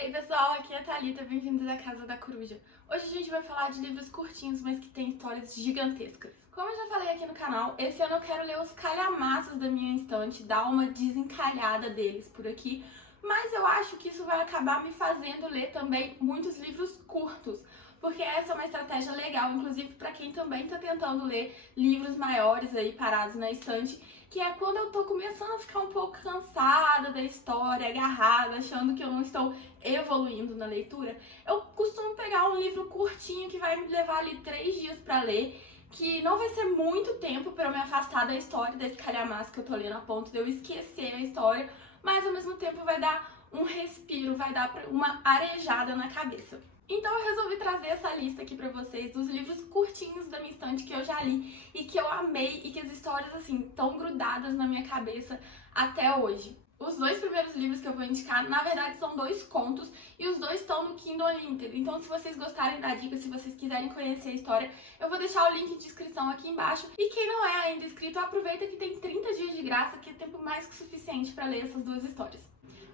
Ei pessoal, aqui é a Thalita, bem-vindos à Casa da Coruja. Hoje a gente vai falar de livros curtinhos, mas que têm histórias gigantescas. Como eu já falei aqui no canal, esse ano eu quero ler os calhamaços da minha estante, dar uma desencalhada deles por aqui, mas eu acho que isso vai acabar me fazendo ler também muitos livros curtos, porque essa é uma estratégia legal, inclusive para quem também está tentando ler livros maiores aí parados na estante, que é quando eu tô começando a ficar um pouco cansada da história, agarrada, achando que eu não estou evoluindo na leitura. Eu costumo pegar um livro curtinho que vai me levar ali 3 dias para ler, que não vai ser muito tempo para eu me afastar da história, desse calhamaço que eu tô lendo a ponto de eu esquecer a história, mas ao mesmo tempo vai dar um respiro, vai dar uma arejada na cabeça. Então eu resolvi trazer essa lista aqui pra vocês dos livros curtinhos da minha estante que eu já li e que eu amei e que as histórias, assim, estão grudadas na minha cabeça até hoje. Os 2 primeiros livros que eu vou indicar, na verdade, são 2 contos e os 2 estão no Kindle Unlimited. Então, se vocês gostarem da dica, se vocês quiserem conhecer a história, eu vou deixar o link de inscrição aqui embaixo. E quem não é ainda inscrito, aproveita que tem 30 dias de graça, que é tempo mais que suficiente para ler essas 2 histórias.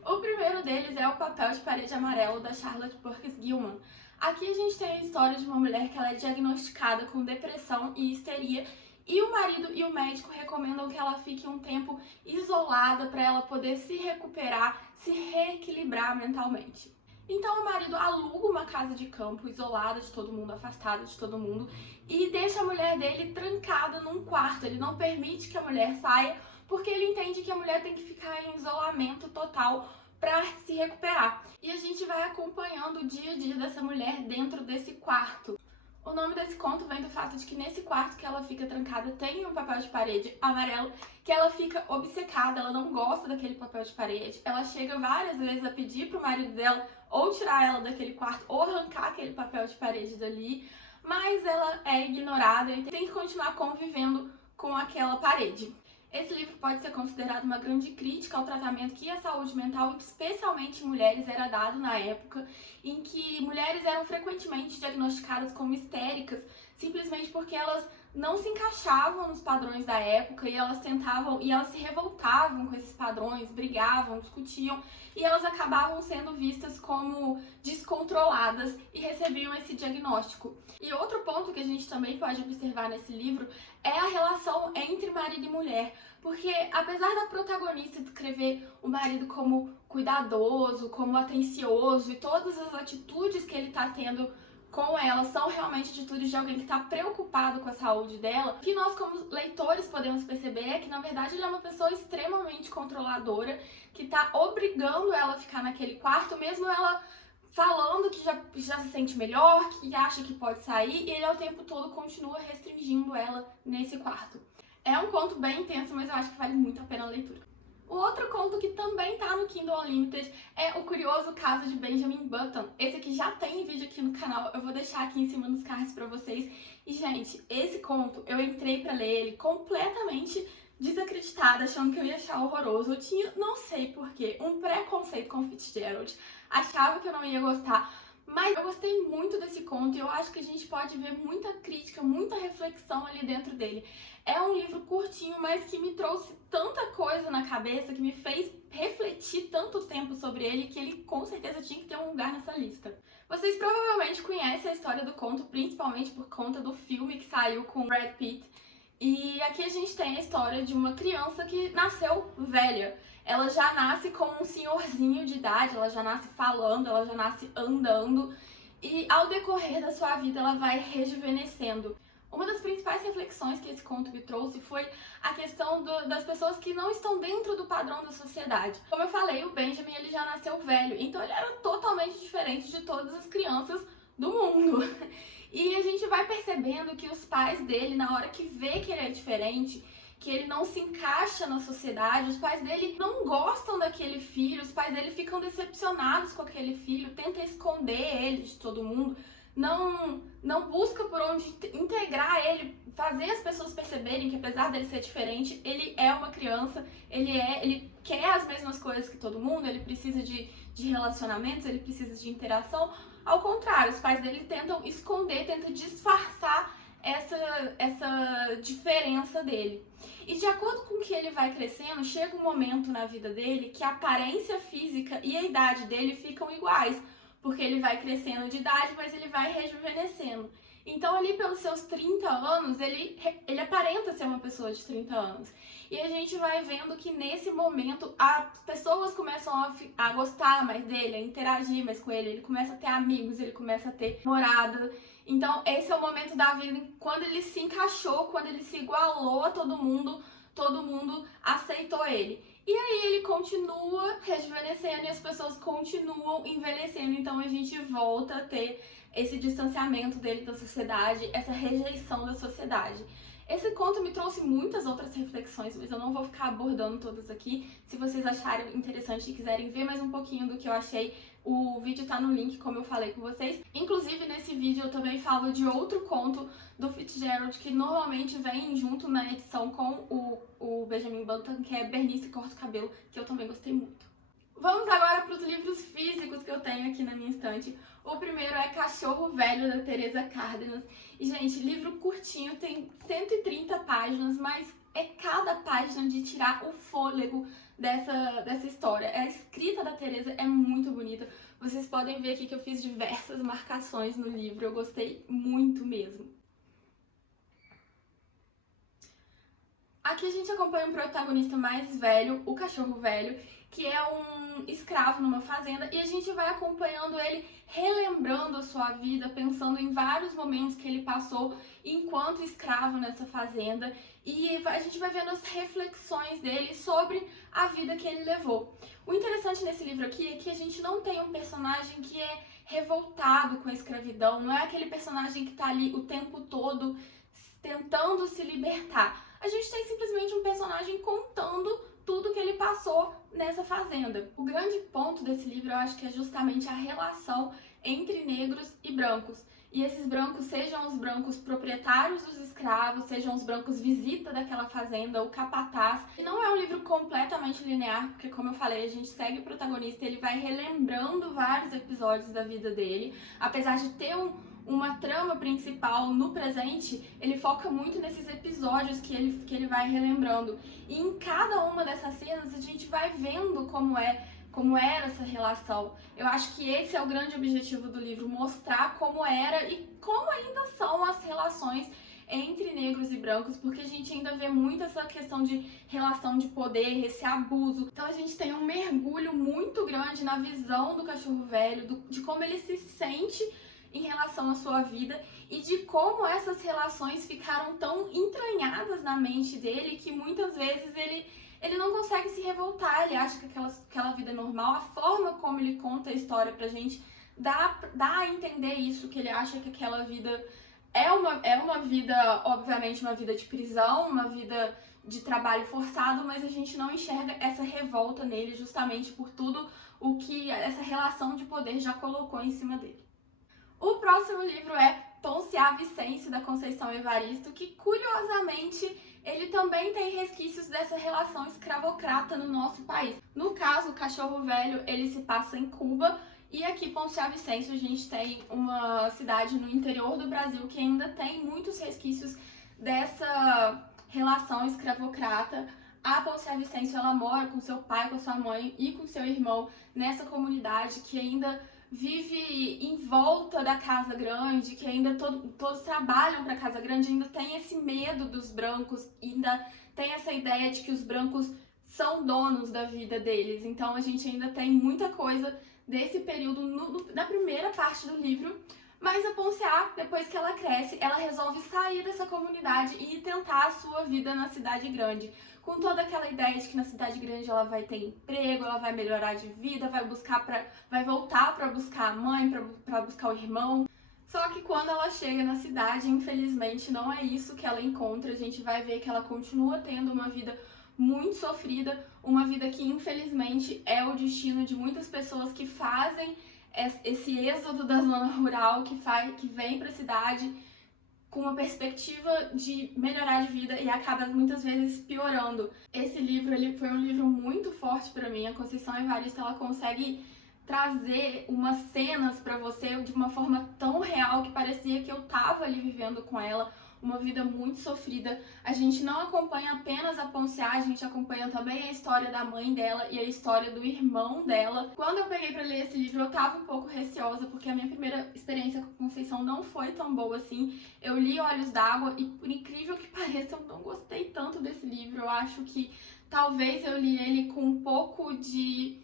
O primeiro deles é O Papel de Parede Amarelo, da Charlotte Perkins Gilman. Aqui a gente tem a história de uma mulher que ela é diagnosticada com depressão e histeria, e o marido e o médico recomendam que ela fique um tempo isolada para ela poder se recuperar, se reequilibrar mentalmente. Então o marido aluga uma casa de campo, isolada de todo mundo, afastada de todo mundo, e deixa a mulher dele trancada num quarto. Ele não permite que a mulher saia, porque ele entende que a mulher tem que ficar em isolamento total para se recuperar. E a gente vai acompanhando o dia a dia dessa mulher dentro desse quarto. O nome desse conto vem do fato de que nesse quarto que ela fica trancada tem um papel de parede amarelo, que ela fica obcecada, ela não gosta daquele papel de parede. Ela chega várias vezes a pedir pro marido dela ou tirar ela daquele quarto ou arrancar aquele papel de parede dali, mas ela é ignorada e tem que continuar convivendo com aquela parede. Esse livro pode ser considerado uma grande crítica ao tratamento que a saúde mental, especialmente em mulheres, era dado na época, em que mulheres eram frequentemente diagnosticadas como histéricas, simplesmente porque elas não se encaixavam nos padrões da época e elas se revoltavam com esses padrões, brigavam, discutiam e elas acabavam sendo vistas como descontroladas e recebiam esse diagnóstico. E outro ponto que a gente também pode observar nesse livro é a relação entre marido e mulher, porque apesar da protagonista descrever o marido como cuidadoso, como atencioso e todas as atitudes que ele está tendo com ela são realmente atitudes de alguém que está preocupado com a saúde dela, o que nós como leitores podemos perceber é que na verdade ele é uma pessoa extremamente controladora, que está obrigando ela a ficar naquele quarto, mesmo ela falando que já se sente melhor, que acha que pode sair, e ele ao tempo todo continua restringindo ela nesse quarto. É um conto bem intenso, mas eu acho que vale muito a pena a leitura. O outro conto que também tá no Kindle Unlimited é O Curioso Caso de Benjamin Button. Esse aqui já tem vídeo aqui no canal, eu vou deixar aqui em cima nos cards pra vocês. E, gente, esse conto, eu entrei pra ler ele completamente desacreditada, achando que eu ia achar horroroso. Eu tinha, não sei porquê, um preconceito com Fitzgerald. Achava que eu não ia gostar, mas eu gostei muito desse conto e eu acho que a gente pode ver muita crítica, muita reflexão ali dentro dele. É um livro curtinho, mas que me trouxe tanta coisa na cabeça, que me fez refletir tanto tempo sobre ele, que ele com certeza tinha que ter um lugar nessa lista. Vocês provavelmente conhecem a história do conto, principalmente por conta do filme que saiu com Brad Pitt. E aqui a gente tem a história de uma criança que nasceu velha. Ela já nasce como um senhorzinho de idade, ela já nasce falando, ela já nasce andando. E ao decorrer da sua vida ela vai rejuvenescendo. Uma das principais reflexões que esse conto me trouxe foi a questão das pessoas que não estão dentro do padrão da sociedade. Como eu falei, o Benjamin ele já nasceu velho, então ele era totalmente diferente de todas as crianças do mundo. E a gente vai percebendo que os pais dele, na hora que vê que ele é diferente, que ele não se encaixa na sociedade, os pais dele não gostam daquele filho, os pais dele ficam decepcionados com aquele filho, tentam esconder ele de todo mundo, não busca por onde integrar ele, fazer as pessoas perceberem que apesar dele ser diferente, ele é uma criança, ele quer as mesmas coisas que todo mundo, ele precisa de relacionamentos, ele precisa de interação. Ao contrário, os pais dele tentam esconder, tentam disfarçar essa diferença dele. E de acordo com que ele vai crescendo, chega um momento na vida dele que a aparência física e a idade dele ficam iguais, porque ele vai crescendo de idade, mas ele vai rejuvenescendo. Então, ali pelos seus 30 anos, ele aparenta ser uma pessoa de 30 anos. E a gente vai vendo que nesse momento as pessoas começam a gostar mais dele, a interagir mais com ele começa a ter amigos, ele começa a ter namorada. Então, esse é o momento da vida quando ele se encaixou, quando ele se igualou a todo mundo aceitou ele. E aí ele continua rejuvenescendo e as pessoas continuam envelhecendo. Então a gente volta a ter esse distanciamento dele da sociedade, essa rejeição da sociedade. Esse conto me trouxe muitas outras reflexões, mas eu não vou ficar abordando todas aqui. Se vocês acharem interessante e quiserem ver mais um pouquinho do que eu achei, o vídeo tá no link, como eu falei com vocês. Inclusive, nesse vídeo eu também falo de outro conto do Fitzgerald, que normalmente vem junto na edição com o Benjamin Button, que é Bernice Corta o Cabelo, que eu também gostei muito. Vamos agora para os livros físicos que eu tenho aqui na minha estante. O primeiro é Cachorro Velho, da Teresa Cárdenas. E, gente, livro curtinho, tem 130 páginas, mas é cada página de tirar o fôlego dessa história. A escrita da Teresa é muito bonita. Vocês podem ver aqui que eu fiz diversas marcações no livro, eu gostei muito mesmo. Aqui a gente acompanha um protagonista mais velho, o Cachorro Velho, que é um escravo numa fazenda, e a gente vai acompanhando ele relembrando a sua vida, pensando em vários momentos que ele passou enquanto escravo nessa fazenda, e a gente vai vendo as reflexões dele sobre a vida que ele levou. O interessante nesse livro aqui é que a gente não tem um personagem que é revoltado com a escravidão, não é aquele personagem que tá ali o tempo todo tentando se libertar. A gente tem simplesmente um personagem contando tudo que ele passou nessa fazenda. O grande ponto desse livro, eu acho que é justamente a relação entre negros e brancos. E esses brancos, sejam os brancos proprietários dos escravos, sejam os brancos visita daquela fazenda, o capataz. E não é um livro completamente linear, porque como eu falei, a gente segue o protagonista, ele vai relembrando vários episódios da vida dele. Apesar de ter uma trama principal no presente, ele foca muito nesses episódios que ele vai relembrando. E em cada uma dessas cenas a gente vai vendo como era essa relação. Eu acho que esse é o grande objetivo do livro, mostrar como era e como ainda são as relações entre negros e brancos, porque a gente ainda vê muito essa questão de relação de poder, esse abuso. Então a gente tem um mergulho muito grande na visão do Cachorro Velho, de como ele se sente em relação à sua vida e de como essas relações ficaram tão entranhadas na mente dele que muitas vezes ele não consegue se revoltar, ele acha que aquela vida é normal. A forma como ele conta a história pra gente dá a entender isso, que ele acha que aquela vida é uma vida, obviamente, uma vida de prisão, uma vida de trabalho forçado, mas a gente não enxerga essa revolta nele justamente por tudo o que essa relação de poder já colocou em cima dele. O próximo livro é Ponciá Vicêncio, da Conceição Evaristo, que curiosamente ele também tem resquícios dessa relação escravocrata no nosso país. No caso, o Cachorro Velho, ele se passa em Cuba, e aqui Ponciá Vicêncio a gente tem uma cidade no interior do Brasil que ainda tem muitos resquícios dessa relação escravocrata. A Ponciá Vicêncio, ela mora com seu pai, com sua mãe e com seu irmão nessa comunidade que ainda vive em volta da Casa Grande, que ainda todos trabalham para a Casa Grande, ainda tem esse medo dos brancos, ainda tem essa ideia de que os brancos são donos da vida deles. Então a gente ainda tem muita coisa desse período na primeira parte do livro. Mas a Ponciá, depois que ela cresce, ela resolve sair dessa comunidade e tentar a sua vida na cidade grande. Com toda aquela ideia de que na cidade grande ela vai ter emprego, ela vai melhorar de vida, vai voltar para buscar a mãe, para buscar o irmão. Só que quando ela chega na cidade, infelizmente, não é isso que ela encontra. A gente vai ver que ela continua tendo uma vida muito sofrida, uma vida que infelizmente é o destino de muitas pessoas que fazem esse êxodo da zona rural, que vem para a cidade com uma perspectiva de melhorar de vida e acaba muitas vezes piorando. Esse livro, ele foi um livro muito forte para mim. A Conceição Evaristo, ela consegue trazer umas cenas para você de uma forma tão real que parecia que eu tava ali vivendo com ela. uma vida muito sofrida. A gente não acompanha apenas a Ponciá, a gente acompanha também a história da mãe dela e a história do irmão dela. Quando eu peguei pra ler esse livro, eu tava um pouco receosa, porque a minha primeira experiência com Conceição não foi tão boa assim. Eu li Olhos d'Água e, por incrível que pareça, eu não gostei tanto desse livro. Eu acho que talvez eu li ele com um pouco de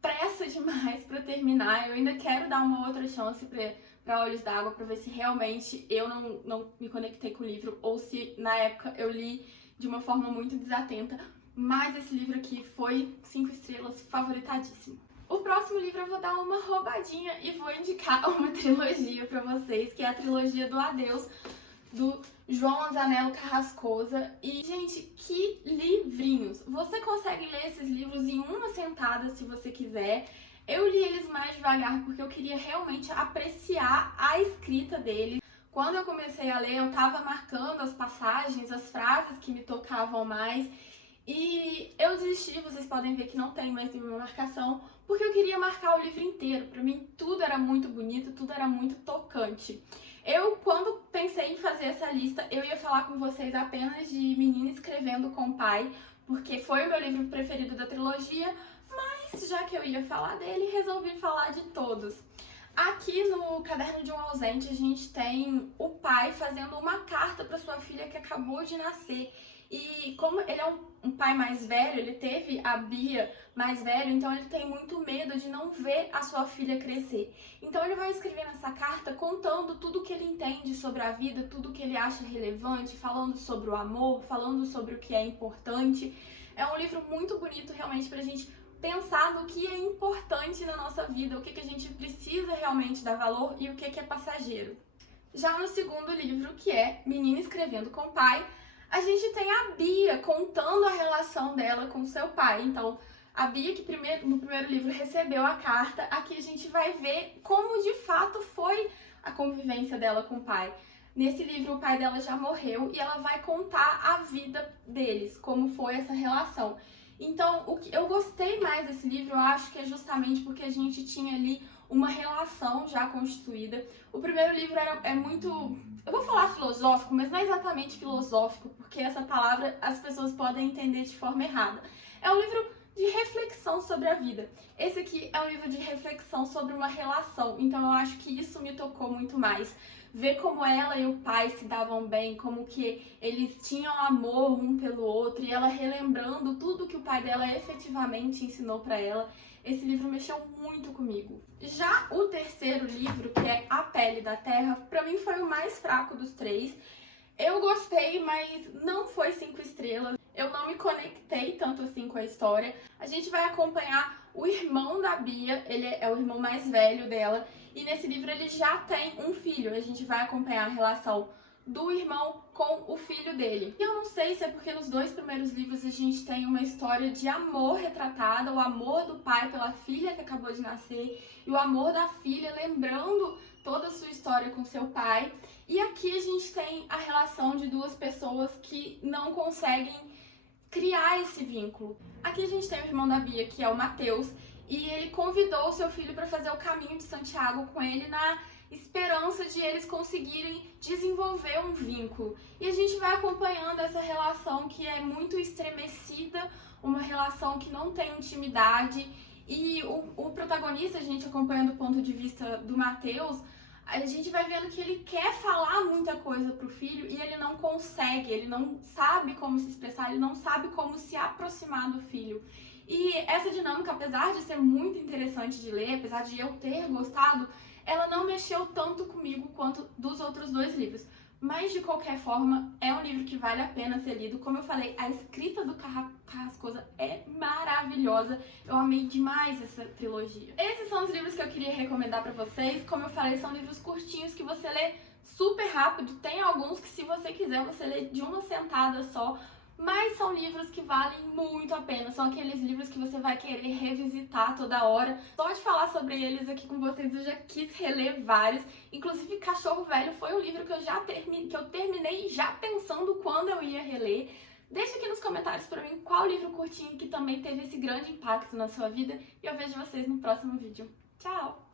pressa demais pra terminar. Eu ainda quero dar uma outra chance pra Olhos d'Água, pra ver se realmente eu não me conectei com o livro ou se na época eu li de uma forma muito desatenta. Mas esse livro aqui foi 5 estrelas, favoritadíssimo. O próximo livro eu vou dar uma roubadinha e vou indicar uma trilogia pra vocês, que é a trilogia do Adeus, do João Manzanello Carrascosa. E, gente, que livrinhos! Você consegue ler esses livros em uma sentada se você quiser. Eu li eles mais devagar porque eu queria realmente apreciar a escrita deles. Quando eu comecei a ler, eu tava marcando as passagens, as frases que me tocavam mais. E eu desisti, vocês podem ver que não tem mais nenhuma marcação, porque eu queria marcar o livro inteiro. Pra mim, tudo era muito bonito, tudo era muito tocante. Eu, quando pensei em fazer essa lista, eu ia falar com vocês apenas de Menina Escrevendo com o Pai, porque foi o meu livro preferido da trilogia, mas já que eu ia falar dele, resolvi falar de todos. Aqui no Caderno de um Ausente, a gente tem o pai fazendo uma carta para sua filha que acabou de nascer. E como ele é um pai mais velho, ele teve a Bia mais velho, então ele tem muito medo de não ver a sua filha crescer. Então ele vai escrever nessa carta contando tudo que ele entende sobre a vida, tudo que ele acha relevante, falando sobre o amor, falando sobre o que é importante. É um livro muito bonito realmente pra gente pensar no que é importante na nossa vida, o que a gente precisa realmente dar valor e o que é passageiro. Já no segundo livro, que é Menina Escrevendo com o Pai, a gente tem a Bia contando a relação dela com seu pai. Então, a Bia, que no primeiro livro recebeu a carta, aqui a gente vai ver como de fato foi a convivência dela com o pai. Nesse livro, o pai dela já morreu e ela vai contar a vida deles, como foi essa relação. Então, o que eu gostei mais desse livro, eu acho que é justamente porque a gente tinha ali uma relação já constituída. O primeiro livro é muito, eu vou falar filosófico, mas não é exatamente filosófico, porque essa palavra as pessoas podem entender de forma errada. É um livro de reflexão sobre a vida. Esse aqui é um livro de reflexão sobre uma relação, então eu acho que isso me tocou muito mais. Ver como ela e o pai se davam bem, como que eles tinham amor um pelo outro, e ela relembrando tudo que o pai dela efetivamente ensinou pra ela. Esse livro mexeu muito comigo. Já o terceiro livro, que é A Pele da Terra, pra mim foi o mais fraco dos 3. Eu gostei, mas não foi 5 estrelas. Eu não me conectei tanto assim com a história. A gente vai acompanhar o irmão da Bia, ele é o irmão mais velho dela, e nesse livro ele já tem um filho. A gente vai acompanhar a relação do irmão com o filho dele. E eu não sei se é porque nos 2 primeiros livros a gente tem uma história de amor retratada, o amor do pai pela filha que acabou de nascer e o amor da filha lembrando toda a sua história com seu pai. E aqui a gente tem a relação de 2 pessoas que não conseguem criar esse vínculo. Aqui a gente tem o irmão da Bia, que é o Mateus, e ele convidou o seu filho para fazer o caminho de Santiago com ele na esperança de eles conseguirem desenvolver um vínculo. E a gente vai acompanhando essa relação que é muito estremecida, uma relação que não tem intimidade, e o protagonista, a gente acompanhando o ponto de vista do Mateus, a gente vai vendo que ele quer falar muita coisa pro filho e ele não consegue, ele não sabe como se expressar, ele não sabe como se aproximar do filho. E essa dinâmica, apesar de ser muito interessante de ler, apesar de eu ter gostado, ela não mexeu tanto comigo quanto dos outros 2 livros. Mas, de qualquer forma, é um livro que vale a pena ser lido. Como eu falei, a escrita do Carrascosa é maravilhosa. Eu amei demais essa trilogia. Esses são os livros que eu queria recomendar pra vocês. Como eu falei, são livros curtinhos que você lê super rápido. Tem alguns que, se você quiser, você lê de uma sentada só. Mas são livros que valem muito a pena, são aqueles livros que você vai querer revisitar toda hora. Só de falar sobre eles aqui com vocês, eu já quis reler vários. Inclusive, Cachorro Velho foi um livro que eu terminei já pensando quando eu ia reler. Deixa aqui nos comentários pra mim qual livro curtinho que também teve esse grande impacto na sua vida. E eu vejo vocês no próximo vídeo. Tchau!